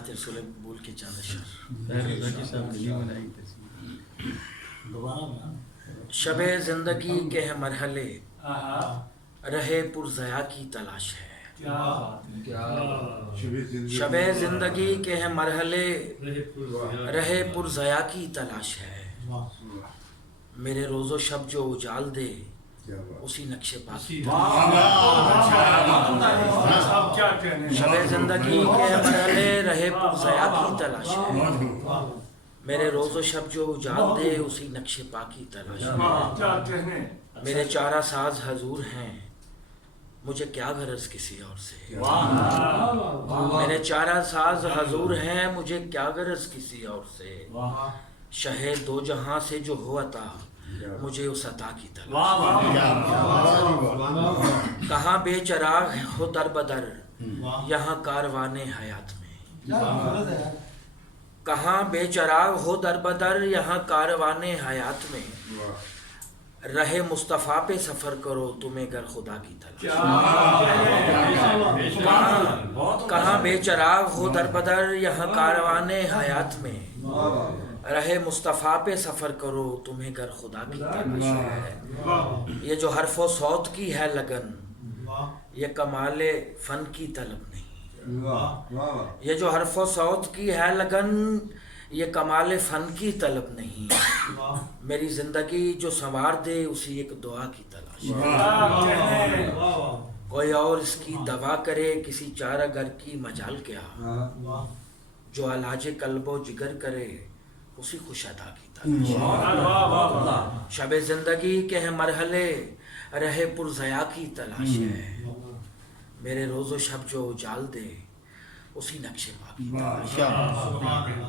نعت رسول بول کے چاند شر شب زندگی کے ہیں مرحلے رہے پرضیا کی تلاش ہے. شب زندگی کے ہیں مرحلے رہے پرضیا کی تلاش ہے. میرے روز و شب جو اجال دے اسی نقش پا کی شب زندگی کے مرحلے رہے پرضیا کی تلاش ہے. میرے روز و شب جو اجال دے اسی نقش پا کی تلاش ہے. میرے چارہ ساز حضور ہیں مجھے کیا غرض کسی اور سے. میرے چارہ ساز حضور ہیں مجھے کیا غرض کسی اور سے. شہ دو جہاں سے جو ہو عطا مجھے اس عطا کی تلاش. کہاں بے چراغ ہو در بدر یہاں کاروان حیات میں. کہاں بے چراغ ہو در بدر یہاں کاروان حیات میں. رہے مصطفیٰ پہ سفر کرو تمہیں گر خدا کی تلاش. کہاں بے چراغ ہو در بدر یہاں کاروان حیات میں. رہے مصطفیٰ پہ سفر کرو تمہیں گر خدا کی تلاش ہے. یہ جو حرف و صوت کی ہے لگن یہ کمال فن کی طلب نہیں. یہ جو حرف و صوت کی ہے لگن یہ کمال فن کی طلب نہیں. میری زندگی جو سنوار دے اسی ایک دعا کی تلاش ہے. کوئی اور اس کی دوا کرے کسی چارہ گر کی مجال کیا. جو علاج قلب و جگر کرے اسی خوش ادا کی تلاش ہے. شب زندگی کے ہیں مرحلے رہے پرضیا کی تلاش ہے. میرے روز و شب جو اجال دے اسی نقش پا کی تلاش ہے.